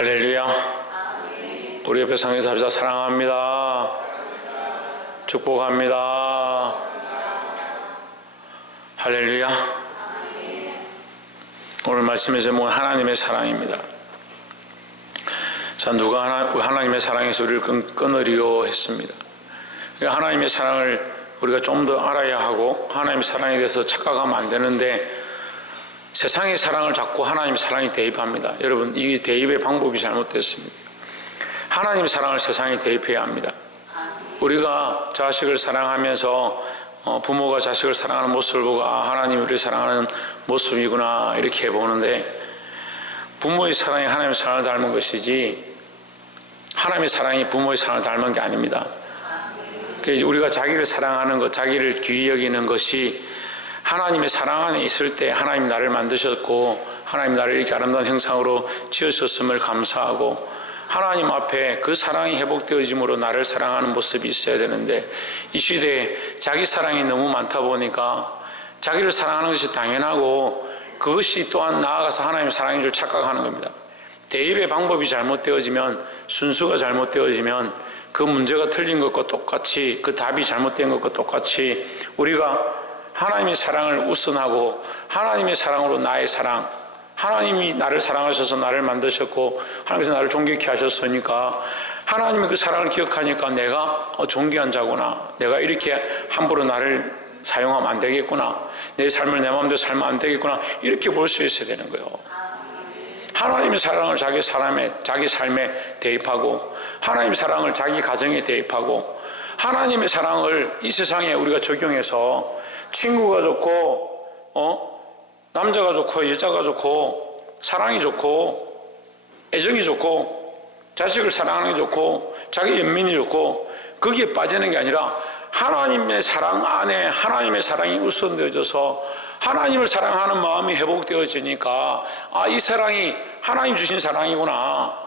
할렐루야. 우리 옆에 상에서 합시다. 사랑합니다. 축복합니다. 할렐루야. 오늘 말씀의 제목은 하나님의 사랑입니다. 자, 누가 하나님의 사랑에서 우리를 끊으리요 했습니다. 그러니까 하나님의 사랑을 우리가 좀 더 알아야 하고 하나님의 사랑에 대해서 착각하면 안 되는데, 세상의 사랑을 자꾸 하나님의 사랑이 대입합니다. 여러분, 이 대입의 방법이 잘못됐습니다. 하나님의 사랑을 세상에 대입해야 합니다. 우리가 자식을 사랑하면서 부모가 자식을 사랑하는 모습을 보고 하나님이 우리를 사랑하는 모습이구나 이렇게 보는데, 부모의 사랑이 하나님의 사랑을 닮은 것이지 하나님의 사랑이 부모의 사랑을 닮은 게 아닙니다. 우리가 자기를 사랑하는 것, 자기를 귀히 여기는 것이 하나님의 사랑 안에 있을 때 하나님 나를 만드셨고 하나님 나를 이렇게 아름다운 형상으로 지으셨음을 감사하고 하나님 앞에 그 사랑이 회복되어짐으로 나를 사랑하는 모습이 있어야 되는데, 이 시대에 자기 사랑이 너무 많다 보니까 자기를 사랑하는 것이 당연하고 그것이 또한 나아가서 하나님의 사랑인 줄 착각하는 겁니다. 대입의 방법이 잘못되어지면, 순수가 잘못되어지면 그 문제가 틀린 것과 똑같이, 그 답이 잘못된 것과 똑같이 우리가 하나님의 사랑을 우선하고 하나님의 사랑으로 나의 사랑, 하나님이 나를 사랑하셔서 나를 만드셨고 하나님께서 나를 존귀케 하셨으니까 하나님의 그 사랑을 기억하니까 내가 존귀한 자구나, 내가 이렇게 함부로 나를 사용하면 안 되겠구나, 내 삶을 내 마음대로 살면 안 되겠구나, 이렇게 볼 수 있어야 되는 거예요. 하나님의 사랑을 자기 삶에 대입하고 하나님의 사랑을 자기 가정에 대입하고 하나님의 사랑을 이 세상에 우리가 적용해서 친구가 좋고 남자가 좋고 여자가 좋고 사랑이 좋고 애정이 좋고 자식을 사랑하는 게 좋고 자기 연민이 좋고 거기에 빠지는 게 아니라 하나님의 사랑 안에 하나님의 사랑이 우선되어져서 하나님을 사랑하는 마음이 회복되어지니까 이 사랑이 하나님 주신 사랑이구나.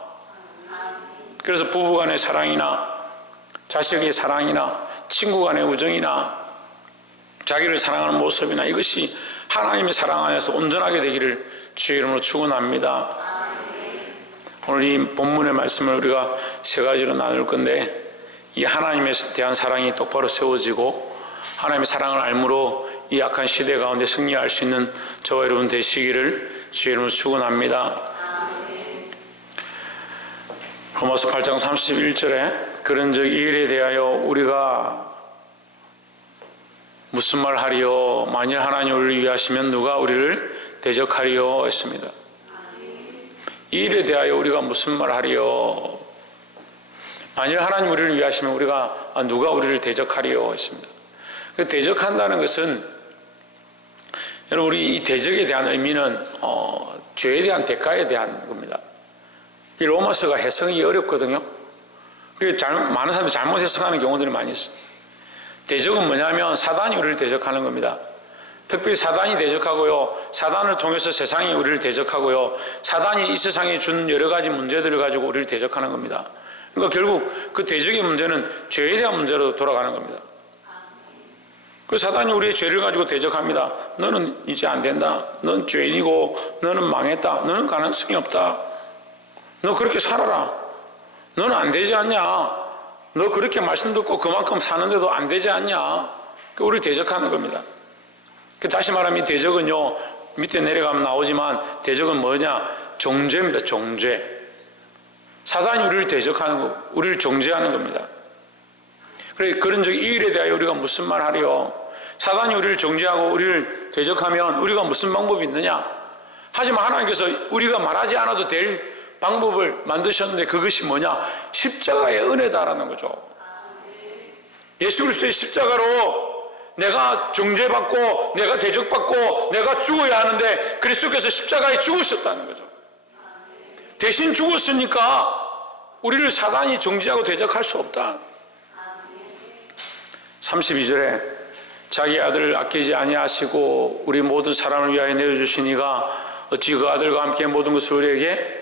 그래서 부부간의 사랑이나 자식의 사랑이나 친구 간의 우정이나 자기를 사랑하는 모습이나 이것이 하나님의 사랑 안에서 온전하게 되기를 주의 이름으로 축원합니다. 오늘 이 본문의 말씀을 우리가 세 가지로 나눌 건데, 이 하나님에 대한 사랑이 똑바로 세워지고 하나님의 사랑을 알므로 이 악한 시대 가운데 승리할 수 있는 저와 여러분 되시기를 주의 이름으로 축원합니다. 로마서 8장 31절에 그런즉 이 일에 대하여 우리가 무슨 말 하리요? 만일 하나님 우리를 위하시면 누가 우리를 대적하리요? 했습니다. 이 일에 대하여 우리가 무슨 말 하리요? 만일 하나님 우리를 위하시면 누가 우리를 대적하리요? 했습니다. 대적한다는 것은, 여러분, 우리 이 대적에 대한 의미는 죄에 대한 대가에 대한 겁니다. 이 로마서가 해석이 어렵거든요. 그래서 많은 사람들이 잘못 해석하는 경우들이 많이 있어요. 대적은 뭐냐면 사단이 우리를 대적하는 겁니다. 특별히 사단이 대적하고요, 사단을 통해서 세상이 우리를 대적하고요, 사단이 이 세상에 준 여러 가지 문제들을 가지고 우리를 대적하는 겁니다. 그러니까 결국 그 대적의 문제는 죄에 대한 문제로 돌아가는 겁니다. 그 사단이 우리의 죄를 가지고 대적합니다. 너는 이제 안 된다, 넌 죄인이고 너는 망했다, 너는 가능성이 없다, 너 그렇게 살아라, 너는 안 되지 않냐, 너 그렇게 말씀 듣고 그만큼 사는데도 안 되지 않냐, 우리를 대적하는 겁니다. 다시 말하면 이 대적은요, 밑에 내려가면 나오지만 대적은 뭐냐? 정죄입니다. 정죄. 사단이 우리를 대적하는 거, 우리를 정죄하는 겁니다. 그래, 그런 적 이 일에 대하여 우리가 무슨 말 하리요? 사단이 우리를 정죄하고 우리를 대적하면 우리가 무슨 방법이 있느냐? 하지만 하나님께서 우리가 말하지 않아도 될 방법을 만드셨는데, 그것이 뭐냐? 십자가의 은혜다라는 거죠. 예수 그리스도의 십자가로 내가 정죄받고 내가 대적받고 내가 죽어야 하는데 그리스도께서 십자가에 죽으셨다는 거죠. 대신 죽었으니까 우리를 사단이 정죄하고 대적할 수 없다. 32절에 자기 아들을 아끼지 아니하시고 우리 모든 사람을 위하여 내어주시니가 어찌 그 아들과 함께 모든 것을 우리에게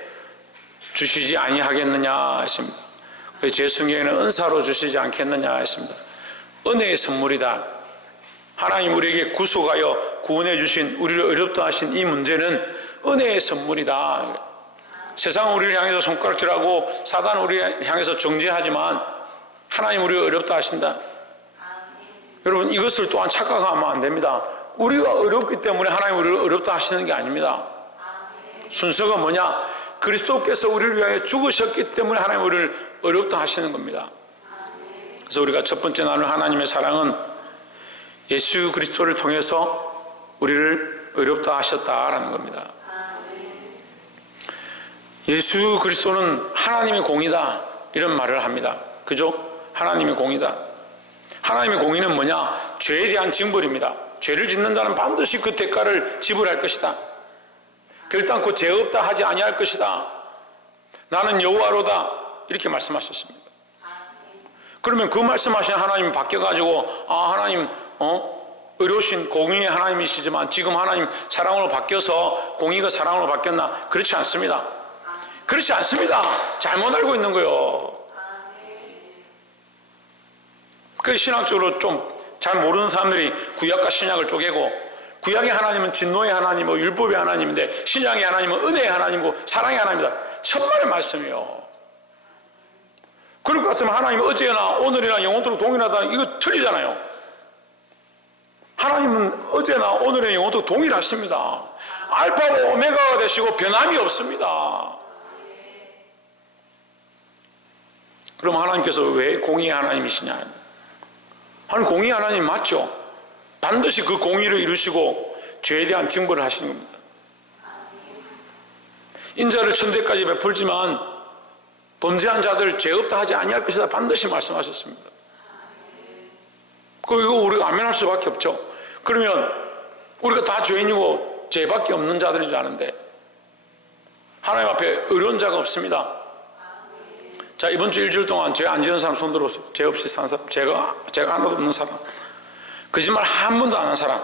주시지 아니하겠느냐 했습니다. 제 성경에는 은사로 주시지 않겠느냐 했습니다. 은혜의 선물이다. 하나님 우리에게 구속하여 구원해 주신, 우리를 어렵다 하신 이 문제는 은혜의 선물이다. 세상은 우리를 향해서 손가락질하고 사단은 우리를 향해서 정죄하지만 하나님 우리가 어렵다 하신다. 여러분, 이것을 또한 착각하면 안 됩니다. 우리가 어렵기 때문에 하나님 우리를 어렵다 하시는 게 아닙니다. 순서가 뭐냐? 그리스도께서 우리를 위하여 죽으셨기 때문에 하나님 우리를 어렵다 하시는 겁니다. 그래서 우리가 첫 번째 나눌 하나님의 사랑은 예수 그리스도를 통해서 우리를 어렵다 하셨다라는 겁니다. 예수 그리스도는 하나님의 공이다, 이런 말을 합니다. 그죠? 하나님의 공이다. 하나님의 공의는 뭐냐? 죄에 대한 징벌입니다. 죄를 짓는 자는 반드시 그 대가를 지불할 것이다. 결단코 죄 없다 하지 아니할 것이다. 나는 여호와로다, 이렇게 말씀하셨습니다. 그러면 그 말씀하신 하나님이 바뀌어가지고 하나님 의로우신 공의의 하나님이시지만 지금 하나님 사랑으로 바뀌어서 공의가 사랑으로 바뀌었나? 그렇지 않습니다. 그렇지 않습니다. 잘못 알고 있는 거예요. 그 신학적으로 좀 잘 모르는 사람들이 구약과 신약을 쪼개고, 구약의 하나님은 진노의 하나님이고 율법의 하나님인데 신약의 하나님은 은혜의 하나님이고 사랑의 하나님이다. 천만의 말씀이요. 그럴 것 같으면 하나님은 어제나 오늘이나 영원토록 동일하다, 이거 틀리잖아요. 하나님은 어제나 오늘이나 영원토록 동일하십니다. 알파고 오메가가 되시고 변함이 없습니다. 그럼 하나님께서 왜 공의의 하나님이시냐? 하나님 공의의 하나님 맞죠? 반드시 그 공의를 이루시고 죄에 대한 징벌을 하시는 겁니다. 인자를 천대까지 베풀지만 범죄한 자들 죄 없다 하지 아니할 것이다, 반드시 말씀하셨습니다. 이거 우리가 아멘할 수밖에 없죠. 그러면 우리가 다 죄인이고 죄밖에 없는 자들인 줄 아는데 하나님 앞에 어려운 자가 없습니다. 자, 이번 주 일주일 동안 죄 안 지은 사람 손 들어보세요. 죄 없이 산 사람, 죄가 하나도 없는 사람, 거짓말 한 번도 안 한 사람,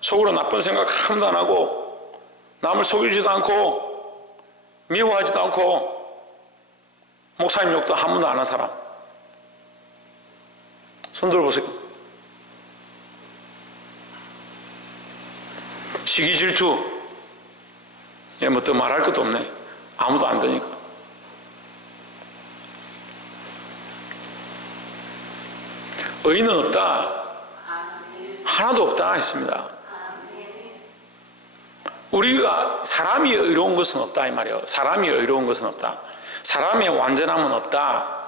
속으로 나쁜 생각 한 번도 안 하고 남을 속이지도 않고 미워하지도 않고 목사님 욕도 한 번도 안 한 사람 손 들어보세요. 시기 질투, 뭐 더 말할 것도 없네. 아무도 안 되니까. 의인은 없다, 하나도 없다 했습니다. 우리가 사람이 의로운 것은 없다 이 말이에요. 사람이 의로운 것은 없다. 사람의 완전함은 없다.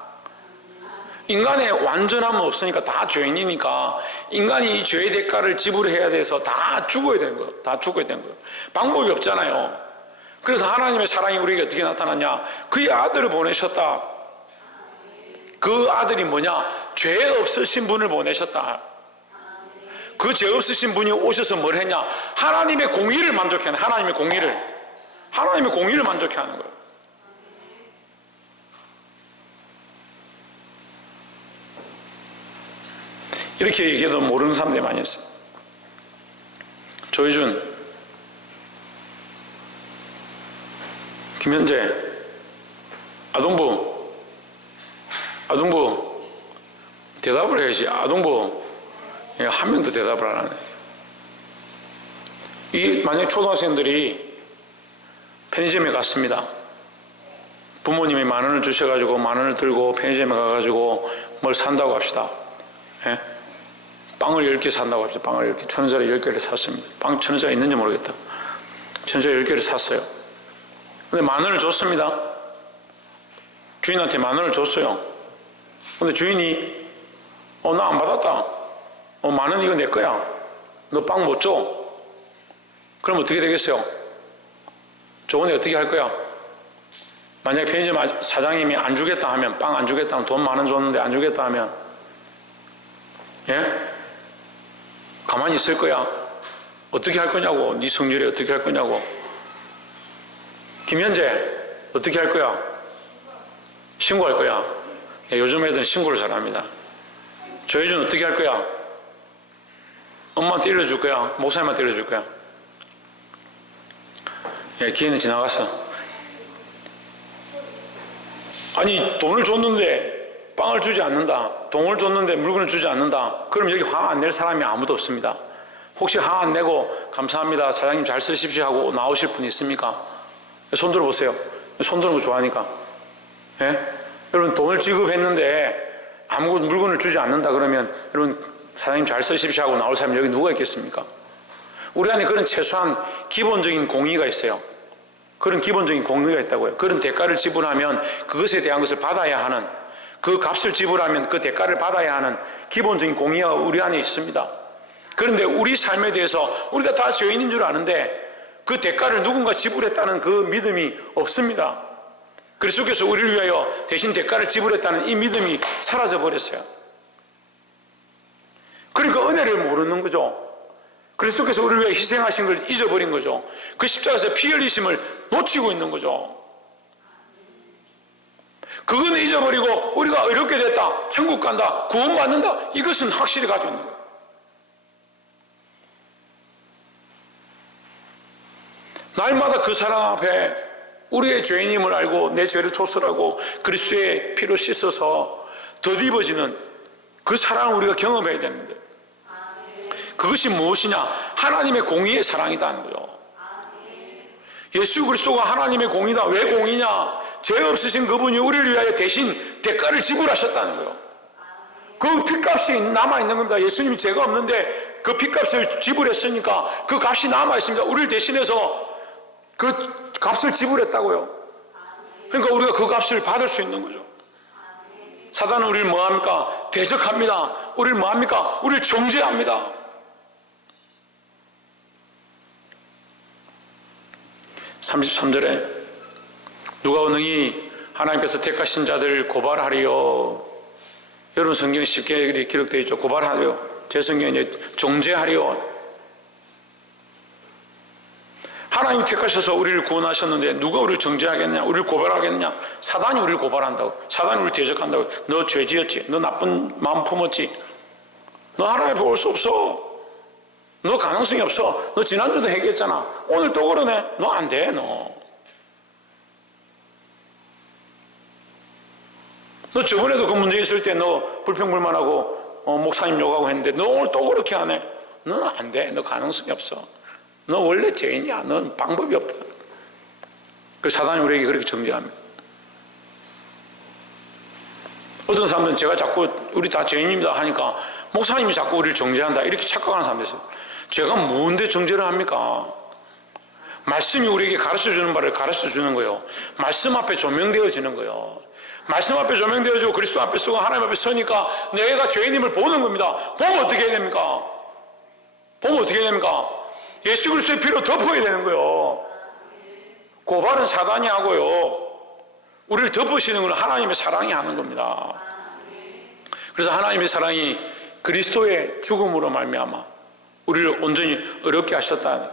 인간의 완전함은 없으니까 다 죄인이니까 인간이 이 죄의 대가를 지불해야 돼서 다 죽어야 되는 거예요. 다 죽어야 되는 거예요. 방법이 없잖아요. 그래서 하나님의 사랑이 우리에게 어떻게 나타났냐? 그의 아들을 보내셨다. 그 아들이 뭐냐? 죄 없으신 분을 보내셨다. 그 죄 없으신 분이 오셔서 뭘 했냐? 하나님의 공의를 만족해 하는, 하나님의 공의를 만족해 하는 거예요. 이렇게 얘기해도 모르는 사람들이 많이 있어요. 조희준, 김현재, 아동부 대답을 해야지. 아동부 한 명도 대답을 안 하네. 만약에 초등학생들이 편의점에 갔습니다. 부모님이 10,000원을 주셔가지고 10,000원을 들고 편의점에 가가지고 뭘 산다고 합시다. 예? 빵을 10개 산다고 합시다. 빵을 10개, 1,000원짜리 10개를 샀습니다. 빵 1,000원짜리 있는지 모르겠다. 1,000원짜리 10개를 샀어요. 근데 10,000원을 줬습니다. 주인한테 10,000원을 줬어요. 근데 주인이 나 안 받았다. 10,000원 이거 내 거야. 너 빵 못 줘. 그럼 어떻게 되겠어요? 저번에 어떻게 할 거야? 만약 편의점 사장님이 안 주겠다 하면, 빵 안 주겠다 하면, 돈 10,000원 줬는데 안 주겠다 하면, 예? 가만히 있을 거야? 어떻게 할 거냐고. 네 성질에 어떻게 할 거냐고. 김현재 어떻게 할 거야? 신고할 거야. 요즘 애들은 신고를 잘합니다. 조혜준 어떻게 할 거야? 엄마한테 일러줄 거야? 목사님한테 일러줄 거야? 기회는 지나갔어. 아니, 돈을 줬는데 빵을 주지 않는다. 돈을 줬는데 물건을 주지 않는다. 그럼 여기 화 안 낼 사람이 아무도 없습니다. 혹시 화 안 내고 감사합니다, 사장님 잘 쓰십시오 하고 나오실 분 있습니까? 손 들어보세요. 손 드는 거 좋아하니까. 예? 여러분 돈을 지급했는데 아무것도 물건을 주지 않는다 그러면 여러분 사장님 잘 쓰십시오 하고 나올 사람이 여기 누가 있겠습니까? 우리 안에 그런 최소한 기본적인 공의가 있어요. 그런 기본적인 공의가 있다고요. 그런 대가를 지불하면 그것에 대한 것을 받아야 하는, 그 값을 지불하면 그 대가를 받아야 하는 기본적인 공의가 우리 안에 있습니다. 그런데 우리 삶에 대해서 우리가 다 죄인인 줄 아는데 그 대가를 누군가 지불했다는 그 믿음이 없습니다. 그리스도께서 우리를 위하여 대신 대가를 지불했다는 이 믿음이 사라져 버렸어요. 그러니까 은혜를 모르는 거죠. 그리스도께서 우리를 위해 희생하신 걸 잊어버린 거죠. 그 십자가에서 피 흘리심을 놓치고 있는 거죠. 그건 잊어버리고 우리가 어렵게 됐다, 천국 간다, 구원받는다, 이것은 확실히 가지고 있는 거예요. 날마다 그 사랑 앞에 우리의 죄인임을 알고 내 죄를 토설하고 그리스도의 피로 씻어서 덧입어지는 그 사랑을 우리가 경험해야 되는데, 그것이 무엇이냐? 하나님의 공의의 사랑이라는 거예요. 예수 그리스도가 하나님의 공의다. 왜 공의냐? 죄 없으신 그분이 우리를 위하여 대신 대가를 지불하셨다는 거예요. 그 핏값이 남아있는 겁니다. 예수님이 죄가 없는데 그 핏값을 지불했으니까 그 값이 남아있습니다. 우리를 대신해서 그 값을 지불했다고요. 그러니까 우리가 그 값을 받을 수 있는 거죠. 사단은 우리를 뭐합니까? 대적합니다. 우리를 뭐합니까? 우리를 정죄합니다. (33절에) 누가 능히 하나님께서 택하신 자들 고발하리요. 여러분 성경에 쉽게 기록되어 있죠. 고발하리요. 제 성경에 정죄하리요. 하나님이 택하셔서 우리를 구원하셨는데 누가 우리를 정죄하겠냐? 우리를 고발하겠냐? 사단이 우리를 고발한다고. 사단이 우리를 대적한다고. 너 죄 지었지? 너 나쁜 마음 품었지? 너 하나님 앞에 올 수 없어. 너 가능성이 없어. 너 지난주도 얘기했잖아. 오늘 또 그러네. 너 안 돼. 너 저번에도 그 문제 있을 때 너 불평불만하고 목사님 욕하고 했는데 너 오늘 또 그렇게 하네. 너는 안 돼. 너 가능성이 없어. 너 원래 죄인이야. 넌 방법이 없다. 그래서 사단이 우리에게 그렇게 정죄합니다. 어떤 사람들은 제가 자꾸 우리 다 죄인입니다 하니까 목사님이 자꾸 우리를 정죄한다 이렇게 착각하는 사람들 있어요. 죄가 뭔데 정죄를 합니까? 말씀이 우리에게 가르쳐주는 바를 가르쳐주는 거예요. 말씀 앞에 조명되어지는 거예요. 말씀 앞에 조명되어지고 그리스도 앞에 서고 하나님 앞에 서니까 내가 죄인임을 보는 겁니다. 보면 어떻게 해야 됩니까? 보면 어떻게 해야 됩니까? 예수 그리스도의 피로 덮어야 되는 거예요. 고발은 사단이 하고요. 우리를 덮으시는 건 하나님의 사랑이 하는 겁니다. 그래서 하나님의 사랑이 그리스도의 죽음으로 말미암아 우리를 온전히 어렵게 하셨다.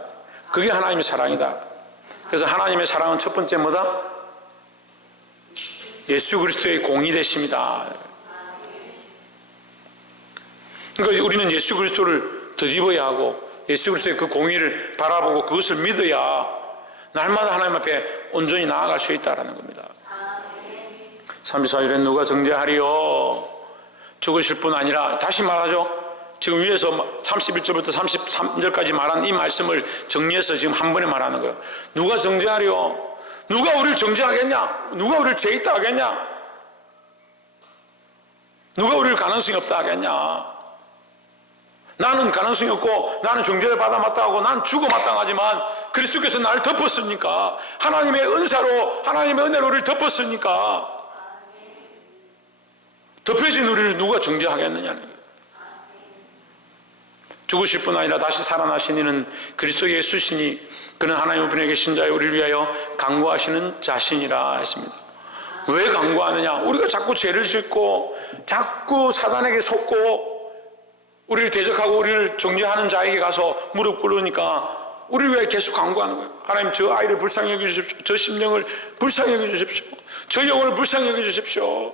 그게 하나님의 사랑이다. 그래서 하나님의 사랑은 첫 번째 뭐다? 예수 그리스도의 공의 되심이다. 그러니까 우리는 예수 그리스도를 덧입어야 하고 예수 그리스도의 그 공의를 바라보고 그것을 믿어야 날마다 하나님 앞에 온전히 나아갈 수 있다는 겁니다. 34절에 누가 정죄하리요? 죽으실 뿐 아니라, 다시 말하죠. 지금 위에서 31절부터 33절까지 말한 이 말씀을 정리해서 지금 한 번에 말하는 거예요. 누가 정죄하리요? 누가 우리를 정죄하겠냐? 누가 우리를 죄 있다 하겠냐? 누가 우리를 가능성이 없다 하겠냐? 나는 가능성이 없고 나는 정죄를 받아 마땅하고 난 죽어 마땅하지만 그리스도께서 나를 덮었으니까, 하나님의 은사로 하나님의 은혜로 우리를 덮었으니까 덮여진 우리를 누가 정죄하겠느냐는 거예요. 죽으실 뿐 아니라 다시 살아나신 이는 그리스도 예수시니 그는 하나님 분에 계신 자의 우리를 위하여 강구하시는 자신이라 했습니다. 왜 강구하느냐? 우리가 자꾸 죄를 짓고 자꾸 사단에게 속고 우리를 대적하고 우리를 정죄하는 자에게 가서 무릎 꿇으니까 우리를 위해 계속 강구하는 거예요. 하나님, 저 아이를 불쌍히 여겨주십시오. 저 심령을 불쌍히 여겨주십시오. 저 영혼을 불쌍히 여겨주십시오.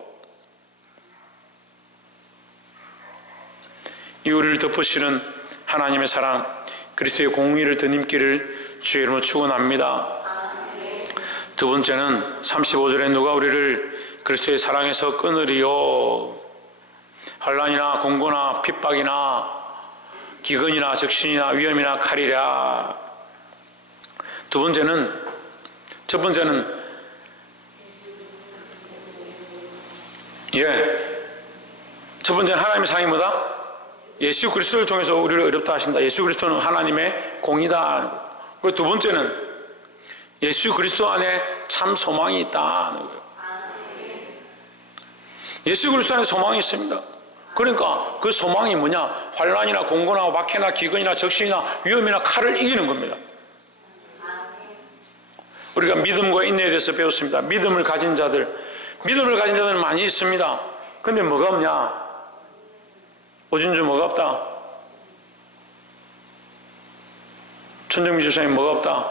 이 우리를 덮으시는 하나님의 사랑, 그리스도의 공의를 덧입기를 주의 이름으로 축원합니다. 두 번째는 35절에 누가 우리를 그리스도의 사랑에서 끊으리요? 환난이나 공고나 핍박이나 기근이나 적신이나 위험이나 칼이랴. 첫 번째는 예. 첫 번째 하나님의 사랑이 뭐다? 예수 그리스도를 통해서 우리를 의롭다 하신다. 예수 그리스도는 하나님의 공이다. 그리고 두 번째는 예수 그리스도 안에 참 소망이 있다. 예수 그리스도 안에 소망이 있습니다. 그러니까 그 소망이 뭐냐? 환난이나 공고나 박해나 기근이나 적신이나 위험이나 칼을 이기는 겁니다. 우리가 믿음과 인내에 대해서 배웠습니다. 믿음을 가진 자들은 많이 있습니다. 근데 뭐가 없냐? 오진주 뭐가 없다? 천정미 집사님 뭐가 없다?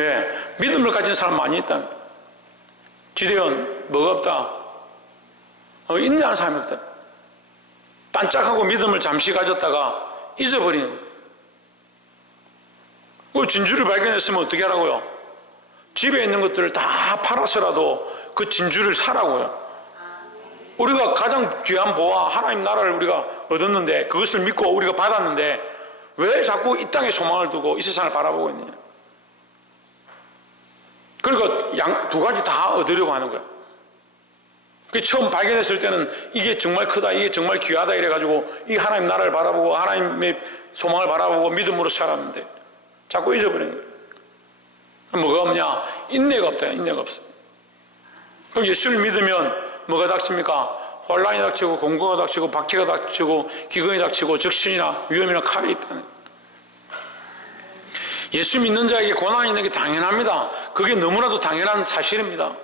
예, 믿음을 가진 사람 많이 있다. 지대원 뭐가 없다? 인내하는 사람이 없다. 반짝하고 믿음을 잠시 가졌다가 잊어버리는 거예요. 그 진주를 발견했으면 어떻게 하라고요? 집에 있는 것들을 다 팔아서라도 그 진주를 사라고요. 우리가 가장 귀한 보화 하나님 나라를 우리가 얻었는데, 그것을 믿고 우리가 받았는데 왜 자꾸 이 땅에 소망을 두고 이 세상을 바라보고 있느냐? 그러니까 두 가지 다 얻으려고 하는 거야. 처음 발견했을 때는 이게 정말 크다, 이게 정말 귀하다 이래가지고 이 하나님 나라를 바라보고 하나님의 소망을 바라보고 믿음으로 살았는데 자꾸 잊어버리는 거예요. 뭐가 없냐? 인내가 없다. 인내가 없어. 그럼 예수를 믿으면 뭐가 닥칩니까? 환난이 닥치고 공고가 닥치고 박해가 닥치고 기근이 닥치고 적신이나 위험이나 칼이 있다는 거예요. 예수 믿는 자에게 고난이 있는 게 당연합니다. 그게 너무나도 당연한 사실입니다.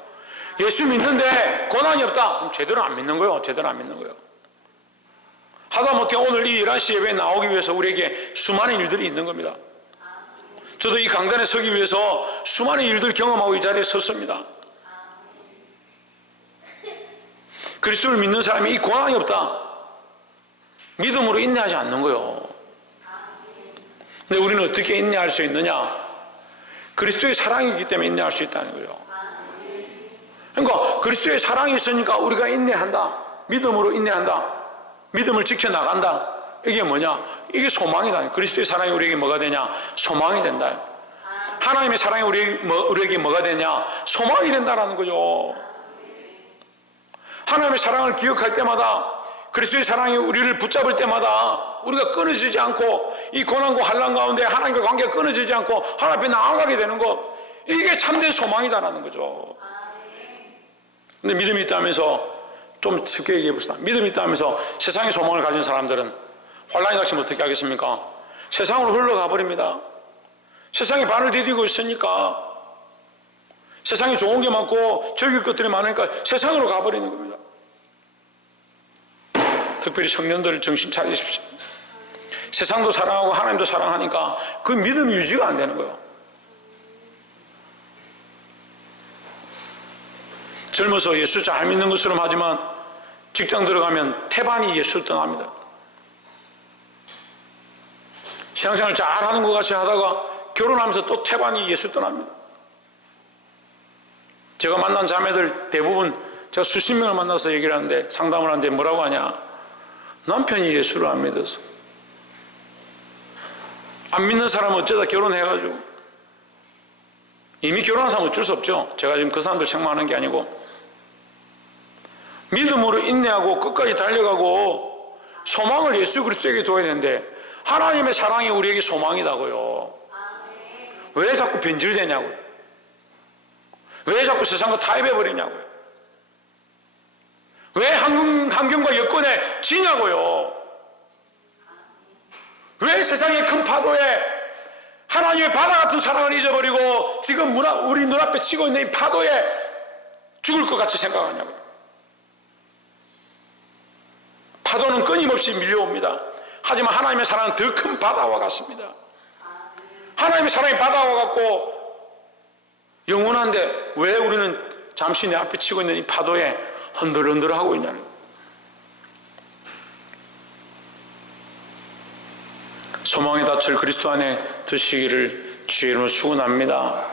예수 믿는데 고난이 없다? 그럼 제대로 안 믿는 거예요. 제대로 안 믿는 거예요. 하다못해 오늘 이 11시 예배에 나오기 위해서 우리에게 수많은 일들이 있는 겁니다. 저도 이 강단에 서기 위해서 수많은 일들 경험하고 이 자리에 섰습니다. 그리스도를 믿는 사람이 이 고난이 없다, 믿음으로 인내하지 않는 거예요. 근데 우리는 어떻게 인내할 수 있느냐? 그리스도의 사랑이 있기 때문에 인내할 수 있다는 거예요. 그러니까 그리스도의 사랑이 있으니까 우리가 인내한다, 믿음으로 인내한다, 믿음을 지켜나간다. 이게 뭐냐? 이게 소망이다. 그리스도의 사랑이 우리에게 뭐가 되냐? 소망이 된다. 하나님의 사랑이 우리에게 뭐가 되냐? 소망이 된다라는 거죠. 하나님의 사랑을 기억할 때마다, 그리스도의 사랑이 우리를 붙잡을 때마다 우리가 끊어지지 않고 이 고난과 환난 가운데 하나님과 관계가 끊어지지 않고 하나님 앞에 나아가게 되는 것, 이게 참된 소망이다라는 거죠. 근데 믿음이 있다면서, 좀 쉽게 얘기해 봅시다. 믿음이 있다면서 세상의 소망을 가진 사람들은 환난이 닥치면 어떻게 하겠습니까? 세상으로 흘러가 버립니다. 세상에 발을 디디고 있으니까, 세상에 좋은 게 많고 즐길 것들이 많으니까 세상으로 가버리는 겁니다. 특별히 청년들 정신 차리십시오. 세상도 사랑하고 하나님도 사랑하니까 그 믿음 유지가 안 되는 거예요. 젊어서 예수 잘 믿는 것처럼 하지만 직장 들어가면 태반이 예수를 떠납니다. 신앙생활 잘 하는 것 같이 하다가 결혼하면서 또 태반이 예수 떠납니다. 제가 만난 자매들 대부분, 제가 수십 명을 만나서 얘기를 하는데, 상담을 하는데 뭐라고 하냐? 남편이 예수를 안 믿어서. 안 믿는 사람은 어쩌다 결혼해가지고. 이미 결혼한 사람은 어쩔 수 없죠. 제가 지금 그 사람들 책망하는 게 아니고, 믿음으로 인내하고 끝까지 달려가고 소망을 예수 그리스도에게 둬야 되는데, 하나님의 사랑이 우리에게 소망이다고요. 왜 자꾸 변질되냐고요. 왜 자꾸 세상과 타협해버리냐고요. 왜 환경과 여건에 지냐고요. 왜 세상의 큰 파도에 하나님의 바다 같은 사랑을 잊어버리고 지금 우리 눈앞에 치고 있는 이 파도에 죽을 것 같이 생각하냐고요. 파도는 끊임없이 밀려옵니다. 하지만 하나님의 사랑은 더 큰 바다와 같습니다. 하나님의 사랑이 바다와 같고 영원한데 왜 우리는 잠시 내 앞에 치고 있는 이 파도에 흔들흔들하고 있냐는 거예요. 소망의 닻을 그리스도 안에 두시기를 주의 이름으로 축원합니다.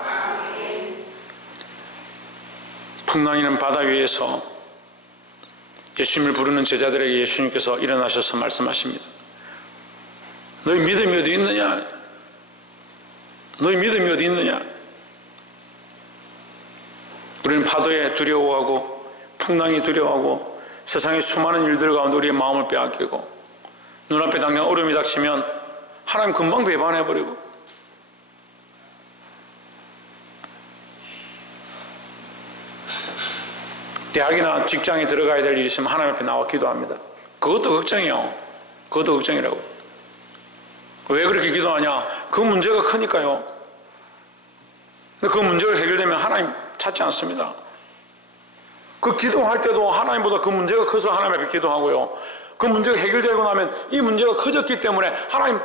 풍랑이는 바다 위에서 예수님을 부르는 제자들에게 예수님께서 일어나셔서 말씀하십니다. 너희 믿음이 어디 있느냐? 너희 믿음이 어디 있느냐? 우리는 파도에 두려워하고 풍랑이 두려워하고 세상의 수많은 일들 가운데 우리의 마음을 빼앗기고 눈앞에 당장 어려움이 닥치면 하나님 금방 배반해버리고 대학이나 직장에 들어가야 될 일이 있으면 하나님 앞에 나와 기도합니다. 그것도 걱정이에요. 그것도 걱정이라고. 왜 그렇게 기도하냐? 그 문제가 크니까요. 근데 그 문제가 해결되면 하나님 찾지 않습니다. 그 기도할 때도 하나님보다 그 문제가 커서 하나님 앞에 기도하고요. 그 문제가 해결되고 나면 이 문제가 커졌기 때문에 하나님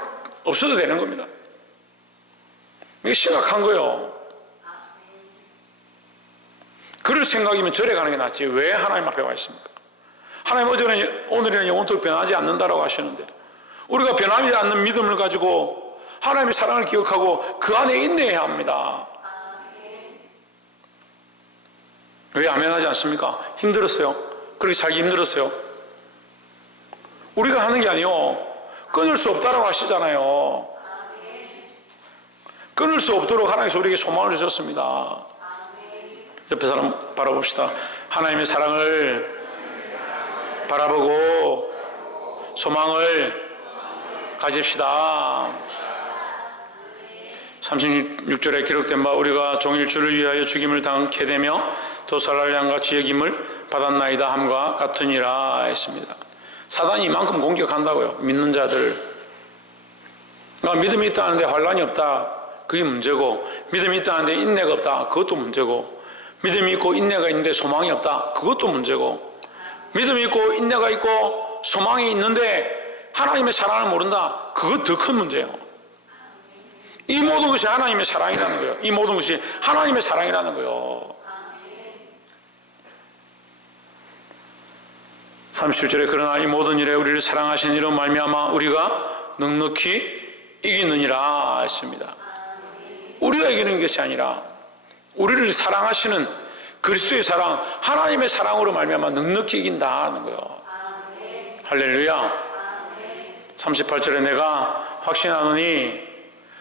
없어도 되는 겁니다. 이게 심각한 거예요. 그럴 생각이면 절에 가는 게 낫지 왜 하나님 앞에 와 있습니까? 하나님 오늘이나 영원토록 변하지 않는다라고 하시는데 우리가 변하지 않는 믿음을 가지고 하나님의 사랑을 기억하고 그 안에 인내해야 합니다. 왜 아멘하지 않습니까? 힘들었어요? 그렇게 살기 힘들었어요? 우리가 하는 게 아니요 끊을 수 없다라고 하시잖아요. 끊을 수 없도록 하나님께서 우리에게 소망을 주셨습니다. 옆에 사람 바라봅시다. 하나님의 사랑을 바라보고 소망을 가집시다. 36절에 기록된 바 우리가 종일 주를 위하여 죽임을 당케 되며 또 살날 양같이 여김을 받았나이다 함과 같으니라 했습니다. 사단이 이만큼 공격한다고요. 믿는 자들. 그러니까 믿음이 있다는데 환란이 없다. 그게 문제고 믿음이 있다는데 인내가 없다. 그것도 문제고 믿음이 있고 인내가 있는데 소망이 없다. 그것도 문제고 믿음이 있고 인내가 있고 소망이 있는데 하나님의 사랑을 모른다. 그것 더 큰 문제예요. 이 모든 것이 하나님의 사랑이라는 거예요. 이 모든 것이 하나님의 사랑이라는 거예요. 37절에 그러나 이 모든 일에 우리를 사랑하신 이로 말미암아 우리가 넉넉히 이기느니라 했습니다. 우리가 이기는 것이 아니라 우리를 사랑하시는 그리스도의 사랑, 하나님의 사랑으로 말미암아 넉넉히 이긴다는 거예요. 할렐루야. 38절에 내가 확신하노니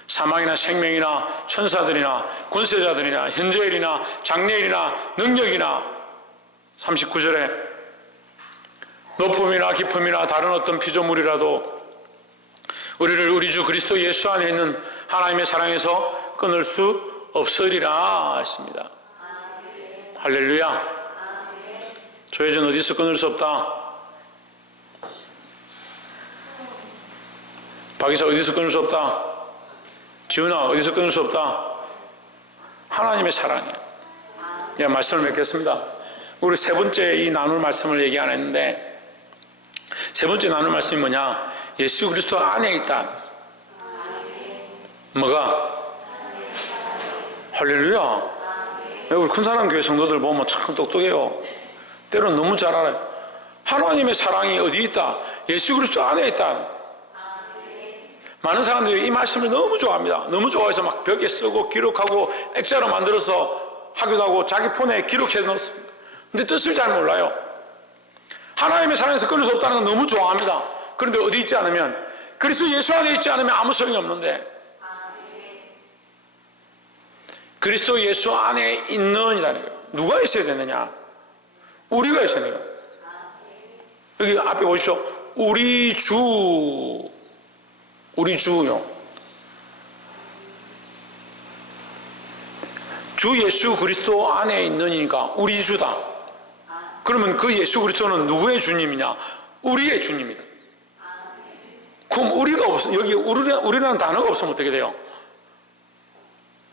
사망이나 생명이나 천사들이나 권세자들이나 현재일이나 장래일이나 능력이나 39절에 높음이나 깊음이나 다른 어떤 피조물이라도 우리를 우리 주 그리스도 예수 안에 있는 하나님의 사랑에서 끊을 수 없으리라 했습니다. 할렐루야. 조혜전 어디서 끊을 수 없다. 박이사 어디서 끊을 수 없다. 지훈아 어디서 끊을 수 없다. 하나님의 사랑이에요. 예, 말씀을 맺겠습니다. 우리 세 번째 이 나눌 말씀을 얘기 안 했는데 세 번째 나눌 말씀이 뭐냐? 예수 그리스도 안에 있다. 뭐가? 할렐루야. 우리 큰사람 교회 성도들 보면 참 똑똑해요. 때로는 너무 잘 알아요. 하나님의 사랑이 어디 있다? 예수 그리스도 안에 있다. 많은 사람들이 이 말씀을 너무 좋아합니다. 너무 좋아해서 막 벽에 쓰고 기록하고 액자로 만들어서 하기도 하고 자기 폰에 기록해 놓습니다. 근데 뜻을 잘 몰라요. 하나님의 사랑에서 끊을 수 없다는 건 너무 좋아합니다. 그런데 어디 있지 않으면 그리스도 예수 안에 있지 않으면 아무 소용이 없는데 그리스도 예수 안에 있는이라는 거예요. 누가 있어야 되느냐? 우리가 있어야 돼요. 여기 앞에 보십시오. 우리 주요. 주 예수 그리스도 안에 있느니까 우리 주다. 그러면 그 예수 그리스도는 누구의 주님이냐? 우리의 주님이다. 그럼 우리가 없으면 여기 우리라는 단어가 없으면 어떻게 돼요?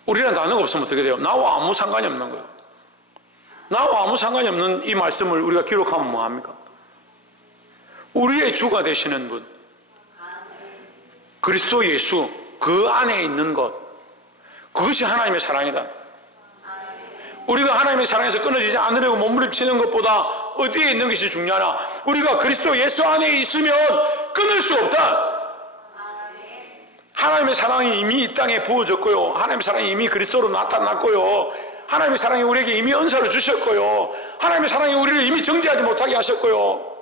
우리라는 단어가 없으면 어떻게 돼요? 나와 아무 상관이 없는 거예요. 나와 아무 상관이 없는 이 말씀을 우리가 기록하면 뭐합니까? 우리의 주가 되시는 분 그리스도 예수 그 안에 있는 것 그것이 하나님의 사랑이다. 우리가 하나님의 사랑에서 끊어지지 않으려고 몸부림치는 것보다 어디에 있는 것이 중요하나? 우리가 그리스도 예수 안에 있으면 끊을 수 없다. 하나님의 사랑이 이미 이 땅에 부어졌고요. 하나님의 사랑이 이미 그리스도로 나타났고요. 하나님의 사랑이 우리에게 이미 은사를 주셨고요. 하나님의 사랑이 우리를 이미 정죄하지 못하게 하셨고요.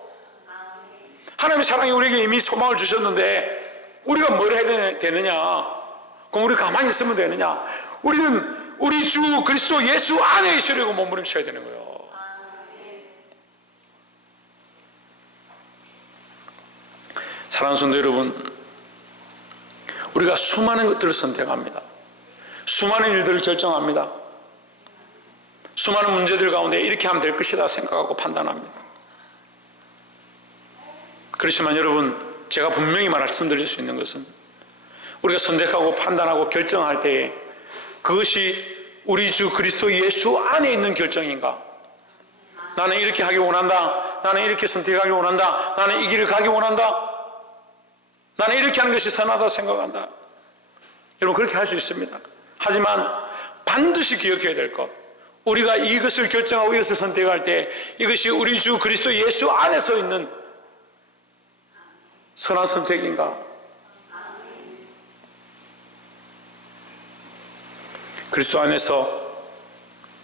하나님의 사랑이 우리에게 이미 소망을 주셨는데 우리가 뭘 해야 되느냐? 그럼 우리 가만히 있으면 되느냐? 우리는 우리 주 그리스도 예수 안에 있으려고 몸부림쳐야 되는 거예요. 사랑하는 성도 여러분, 우리가 수많은 것들을 선택합니다. 수많은 일들을 결정합니다. 수많은 문제들 가운데 이렇게 하면 될 것이다 생각하고 판단합니다. 그렇지만 여러분, 제가 분명히 말씀드릴 수 있는 것은 우리가 선택하고 판단하고 결정할 때에 그것이 우리 주 그리스도 예수 안에 있는 결정인가? 나는 이렇게 하기 원한다. 나는 이렇게 선택하기 원한다. 나는 이 길을 가기 원한다. 나는 이렇게 하는 것이 선하다고 생각한다. 여러분, 그렇게 할 수 있습니다. 하지만 반드시 기억해야 될 것, 우리가 이것을 결정하고 이것을 선택할 때 이것이 우리 주 그리스도 예수 안에서 있는 선한 선택인가? 그리스도 안에서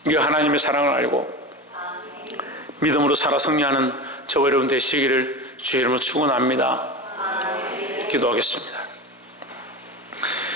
이 하나님의 사랑을 알고 믿음으로 살아 승리하는 저와 여러분 되시기를 주의 이름으로 축원합니다. 기도하겠습니다.